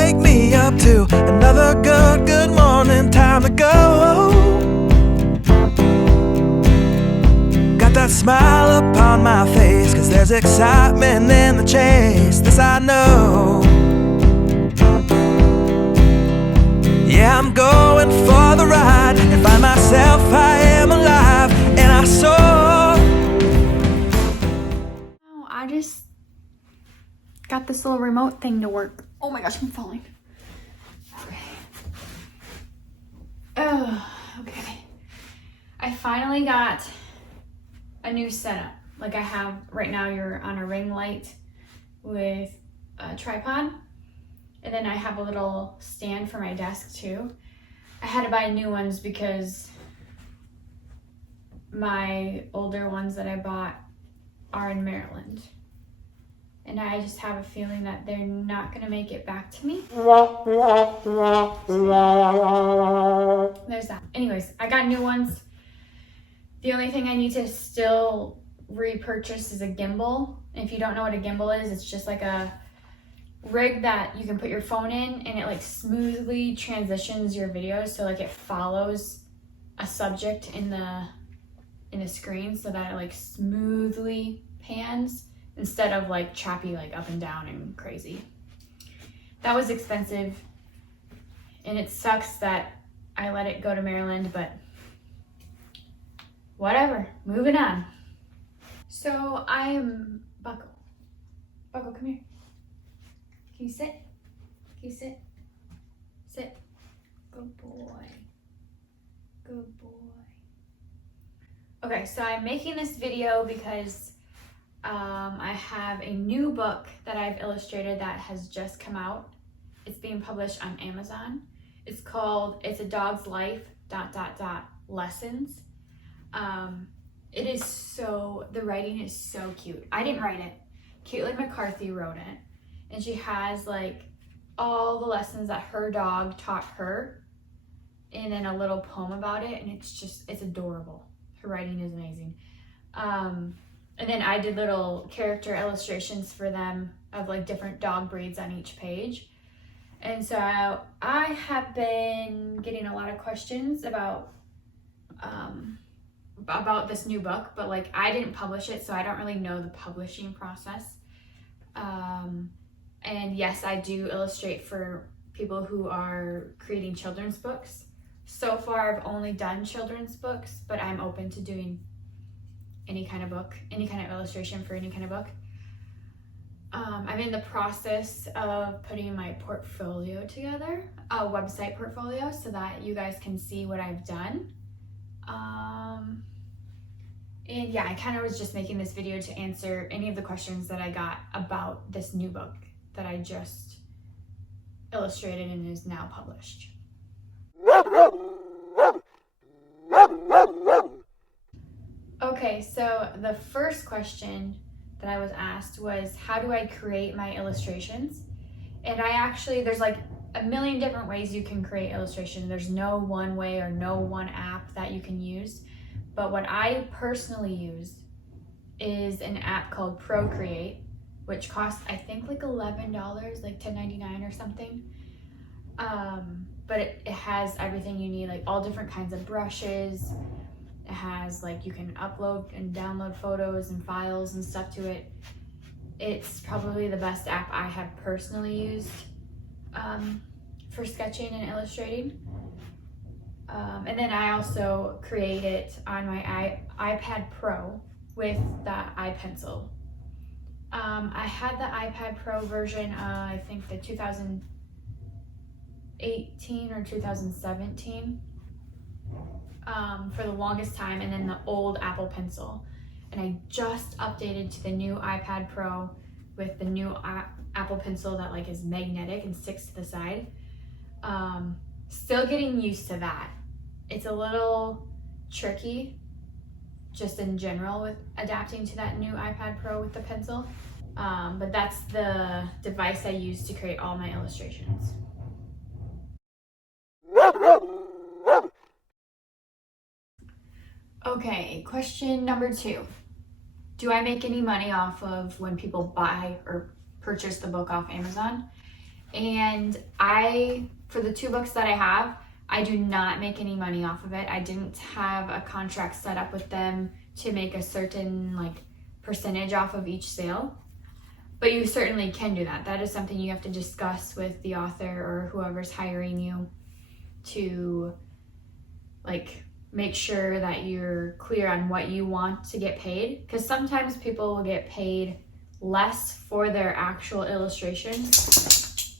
wake me up to another good morning. Time to go. Got that smile upon my face, 'cause there's excitement in the chase. This I know. Yeah, I'm going for the ride and find myself, I am alive, and I soar. Oh, I just got this little remote thing to work. Oh my gosh, I'm falling. Okay. Oh, okay. I finally got a new setup. Like I have right now, you're on a ring light with a tripod. And then I have a little stand for my desk too. I had to buy new ones because my older ones that I bought are in Maryland. And I just have a feeling that they're not gonna make it back to me. There's that. Anyways, I got new ones. The only thing I need to still repurchase is a gimbal. If you don't know what a gimbal is, it's just like a rig that you can put your phone in, and it like smoothly transitions your videos, so like it follows a subject in the screen, so that it like smoothly pans instead of like choppy, like up and down and crazy. That was expensive, and it sucks that I let it go to Maryland, but whatever, moving on. So I'm Buckle, come here. Can you sit? Can you sit? Sit. Good boy. Good boy. Okay, so I'm making this video because I have a new book that I've illustrated that has just come out. It's being published on Amazon. It's called It's a Dog's Life, ... lessons. It is so, the writing is so cute. I didn't write it. Caitlin McCarthy wrote it. And she has like all the lessons that her dog taught her and then a little poem about it. And it's adorable. Her writing is amazing. And then I did little character illustrations for them of like different dog breeds on each page. And so I have been getting a lot of questions about this new book, but like I didn't publish it, so I don't really know the publishing process. And yes, I do illustrate for people who are creating children's books. So far, I've only done children's books, but I'm open to doing any kind of book, any kind of illustration for any kind of book. I'm in the process of putting my portfolio together, a website portfolio, so that you guys can see what I've done. And yeah, I kind of was just making this video to answer any of the questions that I got about this new book that I just illustrated and is now published. Okay, so the first question that I was asked was, how do I create my illustrations? And there's like a million different ways you can create illustration. There's no one way or no one app that you can use. But what I personally use is an app called Procreate, which costs, I think, like $11, like $10.99 or something. But it has everything you need, like all different kinds of brushes. It has like, you can upload and download photos and files and stuff to it. It's probably the best app I have personally used for sketching and illustrating. And then I also create it on my iPad Pro with the iPencil. I had the iPad Pro version, I think the 2018 or 2017 for the longest time, and then the old Apple Pencil. And I just updated to the new iPad Pro with the new Apple Pencil that like is magnetic and sticks to the side. Still getting used to that. It's a little tricky just in general with adapting to that new iPad Pro with the pencil. But that's the device I use to create all my illustrations. Okay, question number 2. Do I make any money off of when people buy or purchase the book off Amazon? And for the 2 books that I have, I do not make any money off of it. I didn't have a contract set up with them to make a certain percentage off of each sale. But you certainly can do that. That is something you have to discuss with the author or whoever's hiring you to make sure that you're clear on what you want to get paid. Because sometimes people will get paid less for their actual illustrations.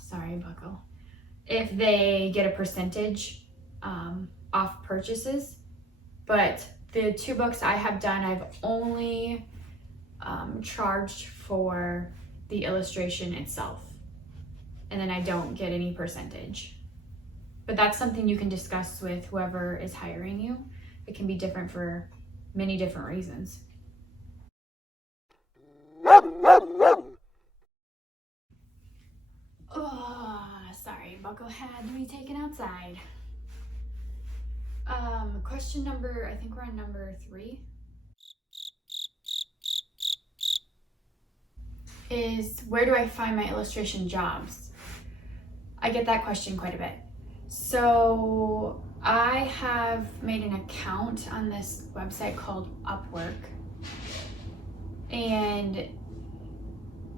Sorry, Buckle. If they get a percentage off purchases. But the 2 books I have done, I've only charged for the illustration itself. And then I don't get any percentage. But that's something you can discuss with whoever is hiring you. It can be different for many different reasons. Oh, sorry, Buckle had to be taken outside. Question number, I think we're on number 3. Is where do I find my illustration jobs? I get that question quite a bit. So I have made an account on this website called Upwork, and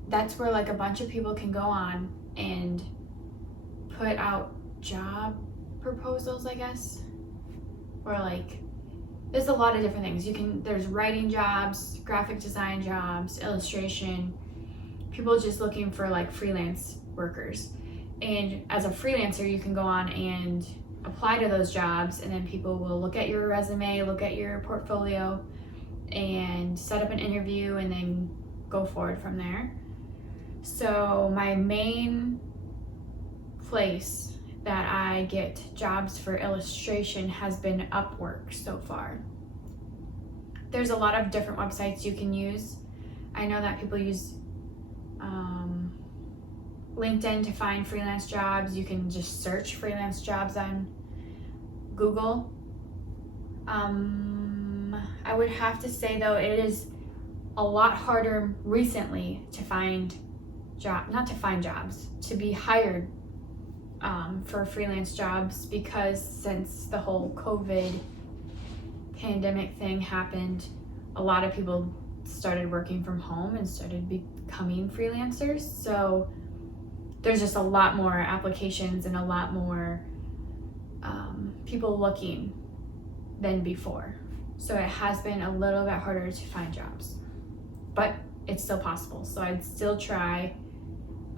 that's where a bunch of people can go on and put out job proposals, I guess, or there's a lot of different things. There's writing jobs, graphic design jobs, illustration, people just looking for freelance workers. And as a freelancer, you can go on and apply to those jobs, and then people will look at your resume, look at your portfolio, and set up an interview and then go forward from there. So my main place that I get jobs for illustration has been Upwork so far. There's a lot of different websites you can use. I know that people use LinkedIn to find freelance jobs. You can just search freelance jobs on Google. I would have to say though, it is a lot harder recently to find to be hired for freelance jobs, because since the whole COVID pandemic thing happened, a lot of people started working from home and started becoming freelancers. So there's just a lot more applications and a lot more people looking than before. So it has been a little bit harder to find jobs, but it's still possible. So I'd still try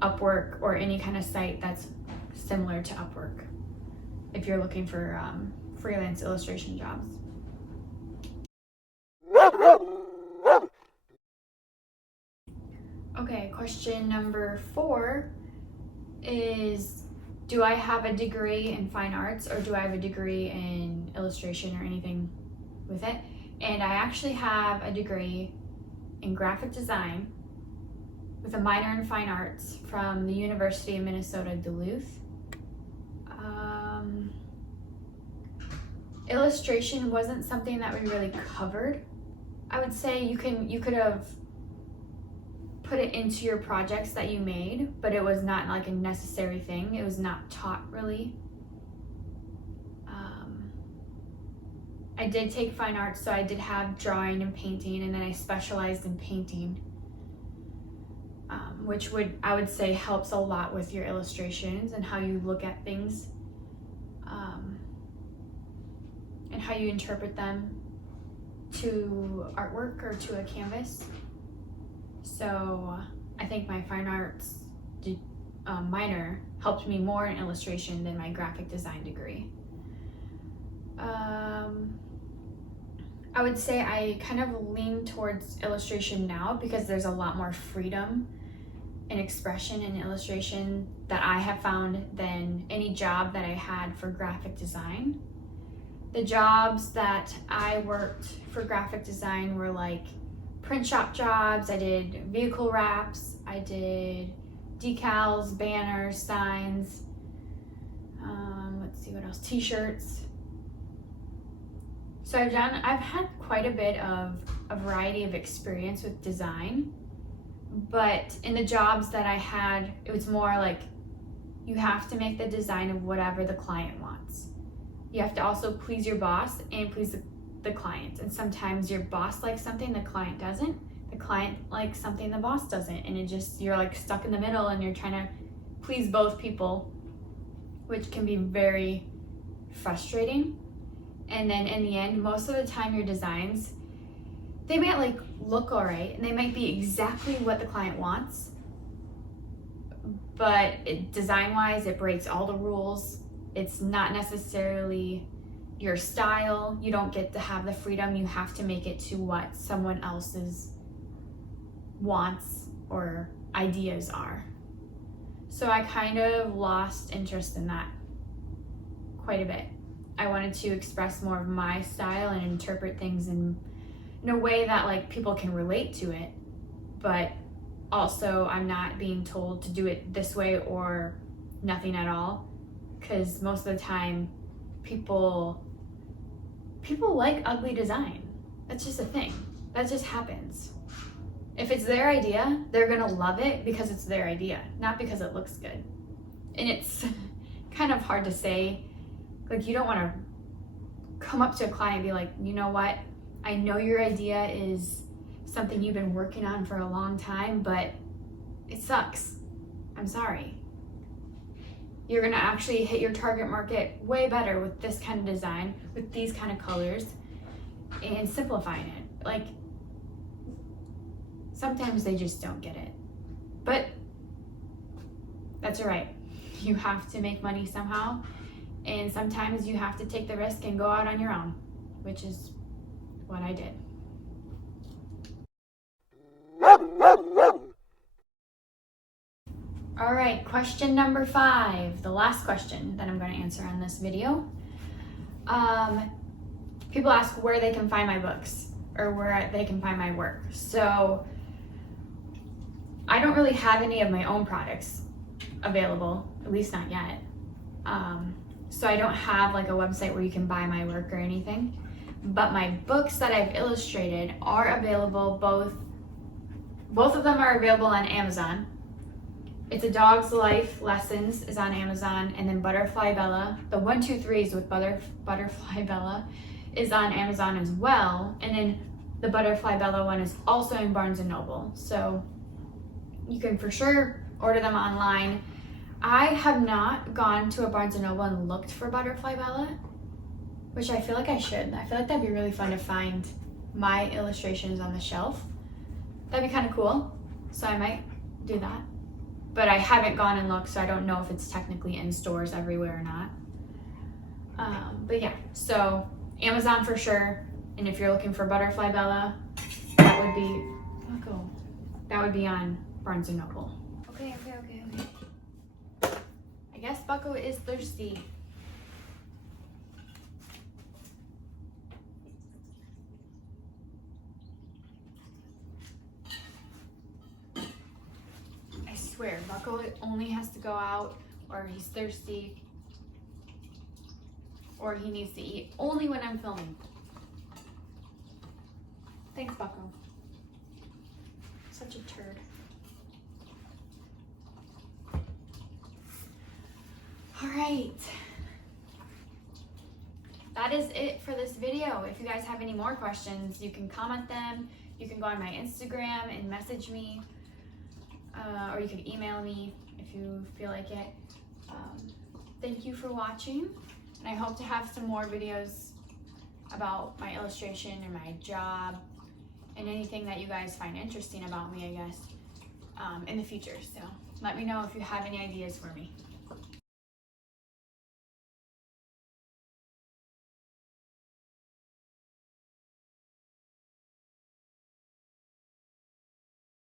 Upwork or any kind of site that's similar to Upwork if you're looking for freelance illustration jobs. Okay, question number 4 is, do I have a degree in fine arts or do I have a degree in illustration or anything with it? And I actually have a degree in graphic design with a minor in fine arts from the University of Minnesota, Duluth. Illustration wasn't something that we really covered. I would say you could have put it into your projects that you made, but it was not a necessary thing. It was not taught really. I did take fine arts, so I did have drawing and painting, and then I specialized in painting, which I would say helps a lot with your illustrations and how you look at things, and how you interpret them to artwork or to a canvas. So I think my fine arts minor helped me more in illustration than my graphic design degree. I would say I kind of lean towards illustration now because there's a lot more freedom and expression in illustration that I have found than any job that I had for graphic design. The jobs that I worked for graphic design were print shop jobs. I did vehicle wraps, I did decals, banners, signs, let's see what else, t-shirts. So I've had quite a bit of a variety of experience with design, But in the jobs that I had, it was more like you have to make the design of whatever the client wants. You have to also please your boss and please the client. And sometimes your boss likes something the client doesn't. The client likes something the boss doesn't. And you're like stuck in the middle and you're trying to please both people, which can be very frustrating. And then in the end, most of the time your designs, they might like look all right and they might be exactly what the client wants, but design-wise, it breaks all the rules. It's not necessarily your style. You don't get to have the freedom. You have to make it to what someone else's wants or ideas are. So I kind of lost interest in that quite a bit. I wanted to express more of my style and interpret things in a way that like people can relate to it, but also I'm not being told to do it this way or nothing at all, because most of the time people like ugly design. That's just a thing. That just happens. If it's their idea, they're gonna love it because it's their idea, not because it looks good. And it's kind of hard to say, like you don't want to come up to a client and be like, you know what, I know your idea is something you've been working on for a long time, but it sucks. I'm sorry. You're gonna actually hit your target market way better with this kind of design, with these kind of colors, and simplifying it. Like, sometimes they just don't get it. But that's all right. You have to make money somehow, and sometimes you have to take the risk and go out on your own, which is what I did. All right, question number 5, the last question that I'm going to answer on this video. People ask where they can find my books or where they can find my work. So I don't really have any of my own products available, at least not yet. So I don't have like a website where you can buy my work or anything. But my books that I've illustrated are available, both of them are available on Amazon. It's A Dog's Life Lessons is on Amazon, and then Butterfly Bella, the 1, 2, 3s with Butterfly Bella is on Amazon as well. And then the Butterfly Bella one is also in Barnes & Noble. So you can for sure order them online. I have not gone to a Barnes & Noble and looked for Butterfly Bella, which I feel like I should. I feel like that'd be really fun to find my illustrations on the shelf. That'd be kind of cool. So I might do that. But I haven't gone and looked, so I don't know if it's technically in stores everywhere or not. But yeah, so Amazon for sure. And if you're looking for Butterfly Bella, that would be on Barnes & Noble. Okay. I guess Bucko is thirsty. I swear, Bucko only has to go out, or he's thirsty, or he needs to eat only when I'm filming. Thanks, Bucko. Such a turd. All right. That is it for this video. If you guys have any more questions, you can comment them. You can go on my Instagram and message me, or you can email me if you feel like it. Thank you for watching, and I hope to have some more videos about my illustration and my job and anything that you guys find interesting about me, I guess, in the future. So let me know if you have any ideas for me.